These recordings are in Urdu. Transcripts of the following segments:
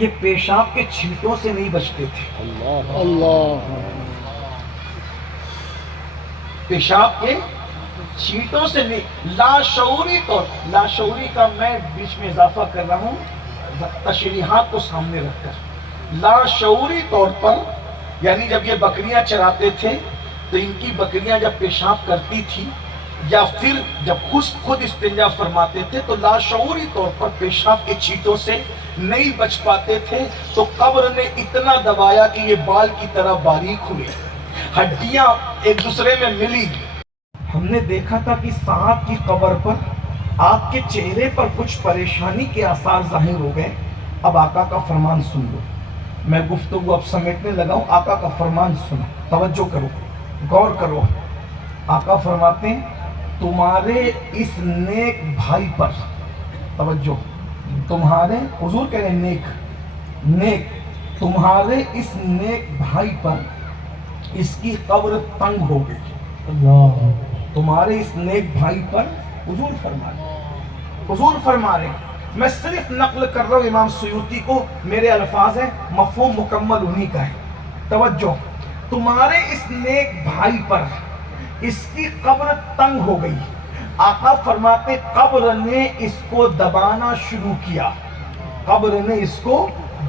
یہ پیشاب کے چھینٹوں سے نہیں بچتے تھے۔ اللہ پیشاب کے چھینٹوں سے نہیں، لاشعوری طور، لاشعوری کا میں بیچ میں اضافہ کر رہا ہوں تشریحات کو سامنے رکھ کر، لاشعوری طور پر، یعنی جب یہ بکریاں چراتے تھے تو ان کی بکریاں جب پیشاب کرتی تھی یا پھر جب خود استنجا فرماتے تھے تو لاشعوری طور پر پیشاب کے چھینٹوں سے نہیں بچ پاتے تھے، تو قبر نے اتنا دبایا کہ یہ بال کی طرح باریک ہوئے، ہڈیاں ایک دوسرے میں ملی۔ ہم نے دیکھا تھا کہ سعد کی قبر پر آپ کے چہرے پر کچھ پریشانی کے آثار ظاہر ہو گئے۔ اب آقا کا فرمان سن لو، میں گفتگو اب سمیٹنے لگا ہوں، آقا کا فرمان سنو، توجہ کرو، غور کرو۔ آقا فرماتے ہیں تمہارے اس نیک بھائی پر، توجہ، تمہارے، حضور کہہ رہے ہیں نیک، تمہارے اس نیک بھائی پر اس کی قبر تنگ ہو گئی۔ اللہ، تمہارے اس نیک بھائی پر، حضور فرما رہے ہیں، میں صرف نقل کر رہا ہوں امام سیوطی کو، میرے الفاظ ہیں، مفہوم مکمل انہی کا ہے۔ توجہ، تمہارے اس نیک بھائی پر اس کی قبر تنگ ہو گئی۔ آقا فرماتے قبر نے اس کو دبانا شروع کیا، قبر نے اس کو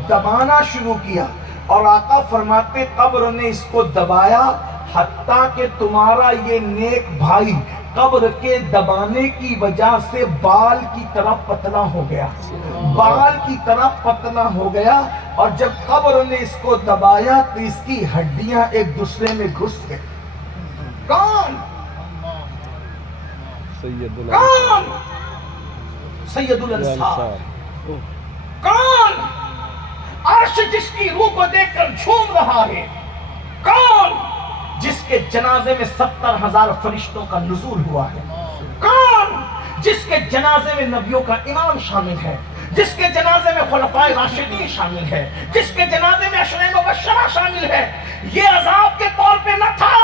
دبانا شروع کیا، اور آقا فرماتے قبر نے اس کو دبایا حتیٰ کہ تمہارا یہ نیک بھائی قبر کے دبانے کی وجہ سے بال کی طرح پتلا ہو گیا، بال کی طرح پتلا ہو گیا، اور جب قبر نے اس کو دبایا تو اس کی ہڈیاں ایک دوسرے میں گھس گئی۔ کون؟ سید الانصار۔ کون؟ عرش جس کی روح کو دیکھ کر جھوم رہا ہے، کون؟ جس کے جنازے میں 70,000 فرشتوں کا نزول ہوا ہے، کون؟ جس کے جنازے میں نبیوں کا امام شامل ہے، جس کے جنازے میں خلفائے راشدین شامل ہے، جس کے جنازے میں عشرہ مبشرہ شامل ہے۔ یہ عذاب کے طور پہ نہ تھا،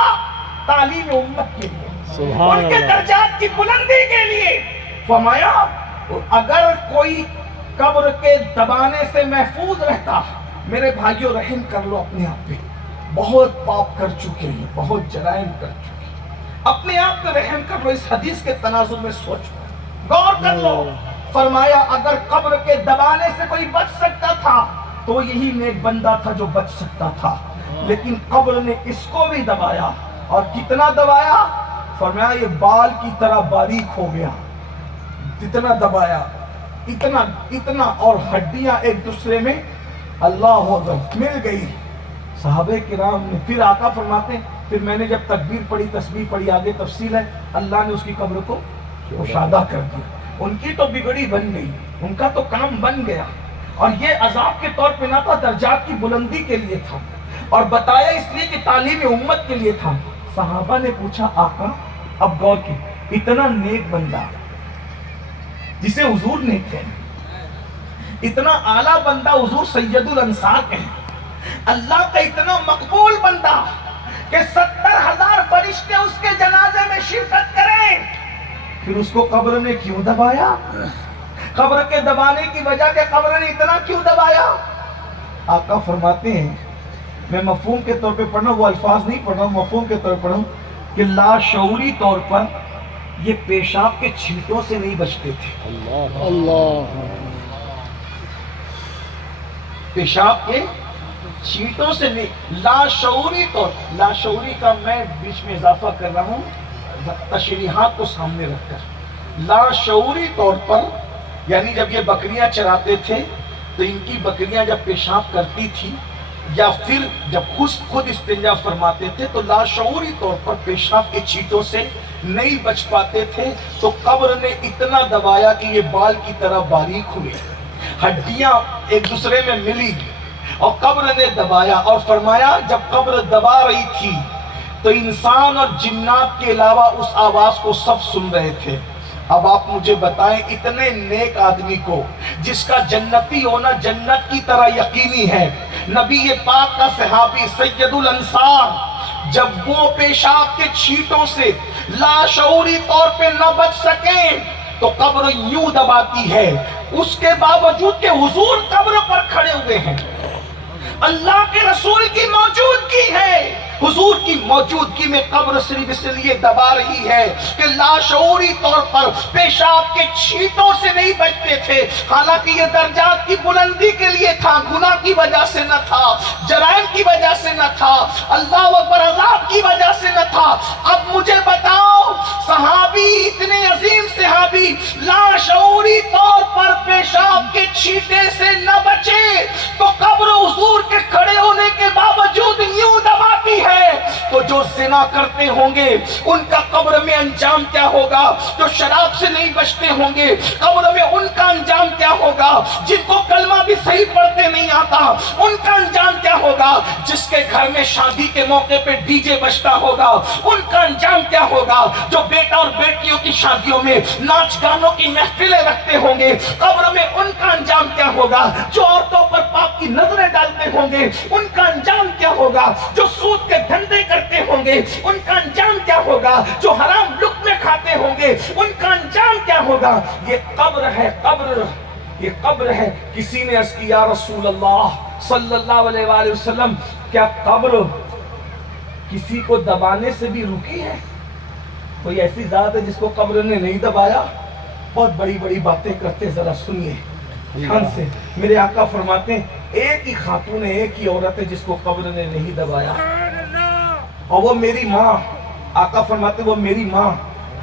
تعلیم امت کے لیے، ان کے درجات کی بلندی کے لیے۔ فرمایا اگر کوئی قبر کے دبانے سے محفوظ رہتا، میرے بھائیوں رحم کر لو اپنے آپ پہ، بہت پاپ کر چکے ہیں، بہت جرائم کر چکے ہیں، اپنے آپ پہ رحم کر لو، اس حدیث کے تناظر میں سوچو، غور کر لو۔ فرمایا اگر قبر کے دبانے سے کوئی بچ سکتا تھا تو یہی نیک بندہ تھا جو بچ سکتا تھا، لیکن قبر نے اس کو بھی دبایا، اور کتنا دبایا؟ فرمایا یہ بال کی طرح باریک ہو گیا، جتنا دبایا اتنا، اور ہڈیاں ایک دوسرے میں اللہ اکبر مل گئی۔ صحابہ کرام نے پھر آقا فرماتے ہیں پھر میں نے جب تکبیر پڑھی، تسبیح پڑھی، آگے تفصیل ہے، اللہ نے اس کی قبر کو کشادہ کر دیا، ان کی تو بگڑی بن گئی، ان کا تو کام بن گیا، اور یہ عذاب کے طور پہ نہ تھا، درجات کی بلندی کے لیے تھا، اور بتایا اس لیے کہ تعلیم امت کے لیے تھا۔ صحابہ نے پوچھا آقا، اب غور کی، اتنا نیک بندہ جسے حضور نے کہا، اتنا اعلیٰ بندہ حضور سید الانصار کہیں، اللہ کا اتنا مقبول بندہ کہ 70,000 فرشتے اس کے جنازے میں شرکت کریں، پھر اس کو قبر نے کیوں دبایا؟ قبر کے دبانے کی وجہ کہ قبر نے اتنا کیوں دبایا؟ آقا فرماتے ہیں، میں مفہوم کے طور پہ پڑھنا، وہ الفاظ نہیں پڑھ رہا ہوں، مفہوم کے طور پہ پڑھ رہا ہوں کہ لاشعوری طور پر یہ پیشاب کے چھینٹوں سے نہیں بچتے تھے۔ اللہ، پیشاب کے چھینٹوں سے نہیں، لاشعوری طور، لاشعوری کا میں بیچ میں اضافہ کر رہا ہوں تشریحات کو سامنے رکھ کر، لاشعوری طور پر، یعنی جب یہ بکریاں چراتے تھے تو ان کی بکریاں جب پیشاب کرتی تھی یا پھر جب خود استنجا فرماتے تھے تو لاشعوری طور پر پیشاب کے چھینٹوں سے نہیں بچ پاتے تھے، تو قبر نے اتنا دبایا کہ یہ بال کی طرح باریک ہوئے، ہڈیاں ایک دوسرے میں ملی، اور قبر نے دبایا، اور فرمایا جب قبر دبا رہی تھی تو انسان اور جنات کے علاوہ اس آواز کو سب سن رہے تھے۔ اب آپ مجھے بتائیں اتنے نیک آدمی کو جس کا جنتی ہونا جنت کی طرح یقینی ہے، نبی پاک کا صحابی سید الانصار، جب وہ پیشاب کے چھینٹوں سے لاشعوری طور پہ نہ بچ سکیں تو قبر یوں دباتی ہے، اس کے باوجود کہ حضور قبر پر کھڑے ہوئے ہیں، اللہ کے رسول کی موجودگی ہے، حضور کی موجودگی میں قبر صرف اس لیے دبا رہی ہے کہ لاشعوری طور پر پیشاب کے چھینٹوں سے نہیں بچتے تھے، حالانکہ یہ درجات کی بلندی کے لیے تھا، گناہ کی وجہ سے نہ تھا، جرائم کی وجہ سے نہ تھا، اللہ اکبر عذاب کی وجہ سے نہ تھا۔ اب مجھے بتاؤ، صحابی اتنے عظیم صحابی لاشعوری طور پر پیشاب کے چھینٹے سے نہ بچے تو قبر حضور کے کھڑے ہونے کے باوجود یوں دباتی ہے، تو جو زنا کرتے ہوں گے ان کا قبر میں انجام کیا ہوگا؟ جو شراب سے نہیں بچتے ہوں گے قبر میں ان کا انجام کیا ہوگا؟ جن کو کلمہ بھی صحیح پڑھتے نہیں آتا ان کا انجام کیا ہوگا؟ جس کے گھر میں شادی کے موقع پہ ڈی جے بجتا ہوگا ان کا انجام کیا ہوگا؟ جو بیٹا اور بیٹیوں کی شادیوں میں ناچ گانوں کی محفلیں رکھتے ہوں گے قبر میں ان کا انجام کیا ہوگا؟ جو عورتوں پر پاپ کی نظریں ڈالتے ہوں گے ان کا انجام کیا ہوگا؟ جو سود کے دھندے کرتے ہوں گے ان کا انجام کیا ہوگا؟ جو حرام لقمے کھاتے ہوں گے ان کا انجام کیا ہوگا؟ یہ قبر ہے، قبر، یہ قبر ہے۔ کسی نے عرض کی یا رسول اللہ صلی اللہ علیہ وآلہ وسلم، کیا قبر کسی کو دبانے سے بھی رکی ہے؟ کوئی ایسی ذات ہے جس کو قبر نے نہیں دبایا؟ بہت بڑی بڑی باتیں کرتے، ذرا سنیے دھیان سے۔ میرے آقا فرماتے ہیں ایک ہی خاتون ہے، ایک ہی عورت ہے جس کو قبر نے نہیں دبایا، اور وہ میری ماں، آقا فرماتے وہ میری ماں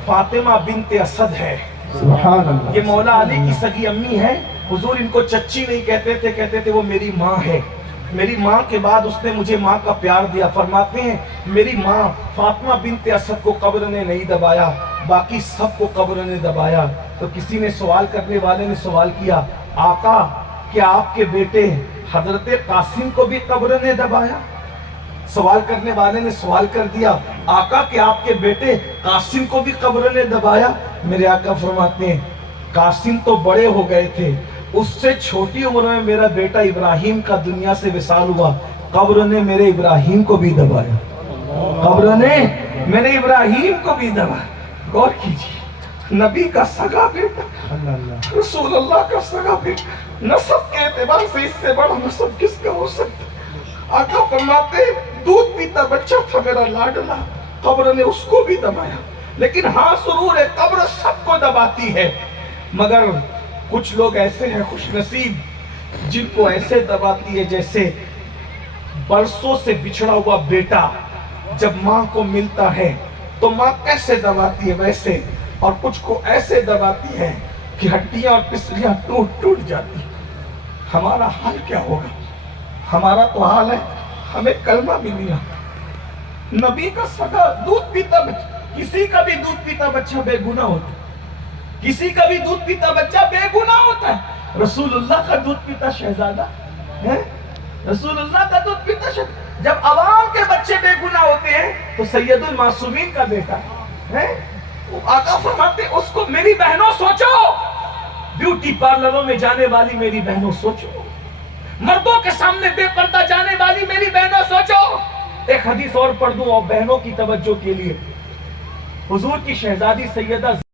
فاطمہ بنت اسد ہے۔ سبحان اللہ۔ یہ مولا علی کی سگی امی ہے، حضور ان کو چچی نہیں کہتے تھے، کہتے تھے وہ میری ماں ہے۔ میری ماں کے بعد اس نے مجھے ماں کا پیار دیا۔ فرماتے ہیں میری ماں فاطمہ بنت اسد کو قبر نے نہیں دبایا، باقی سب کو قبر نے دبایا۔ تو کسی نے سوال کرنے والے نے سوال کیا آقا کیا آپ کے بیٹے حضرت قاسم کو بھی قبر نے دبایا؟ سوال کرنے والے نے سوال کر دیا آقا کہ آپ کے بیٹے قاسم کو بھی قبر نے دبایا؟ میرے آقا فرماتے ہیں قاسم تو بڑے ہو گئے تھے، اس سے چھوٹی عمر میں میرا بیٹا ابراہیم کا دنیا سے وصال ہوا، قبر نے میرے ابراہیم کو بھی دبایا، قبر نے میرے ابراہیم کو بھی دبایا۔ غور کیجیے، نبی کا سگا بیٹا، رسول اللہ کا سگا بیٹا، نسب کے اعتبار سے اس سے بڑا نسب کس کا ہو سکتا؟ آقا فرماتے دودھ پیتا بچہ تھا میرا لاڈلا، قبر نے اس کو بھی دبایا۔ لیکن ہاں ضرور ہے قبر سب کو دباتی ہے، مگر کچھ لوگ ایسے ہیں خوش نصیب جن کو ایسے دباتی ہے جیسے برسوں سے بچھڑا ہوا بیٹا جب ماں کو ملتا ہے تو ماں کیسے دباتی ہے ویسے، اور کچھ کو ایسے دباتی ہے کہ ہڈیاں اور پسلیاں ٹوٹ ٹوٹ جاتی۔ ہمارا حال کیا ہوگا؟ ہمارا تو حال ہے ہمیں کلمہ بھی نہیں آتا۔ نبی کا سگا دودھ پیتا بچہ، کسی کا بھی دودھ پیتا بچہ بے گناہ ہوتا ہے، کسی کا بھی دودھ پیتا بچہ بے گناہ ہوتا ہے۔ رسول اللہ کا دودھ پیتا شہزادہ ہے، رسول اللہ کا دودھ پیتا شہزادہ۔ جب عوام کے بچے بے گناہ ہوتے ہیں تو سید المعصومین کا بیٹا ہے، آقا فرماتے اس کو میری بہنوں سوچو، بیوٹی پارلروں میں جانے والی میری بہنوں سوچو، مردوں کے سامنے بے پردہ جانے والی میری بہنوں سوچو۔ ایک حدیث اور پڑھ دوں اور بہنوں کی توجہ کے لیے، حضور کی شہزادی سیدہ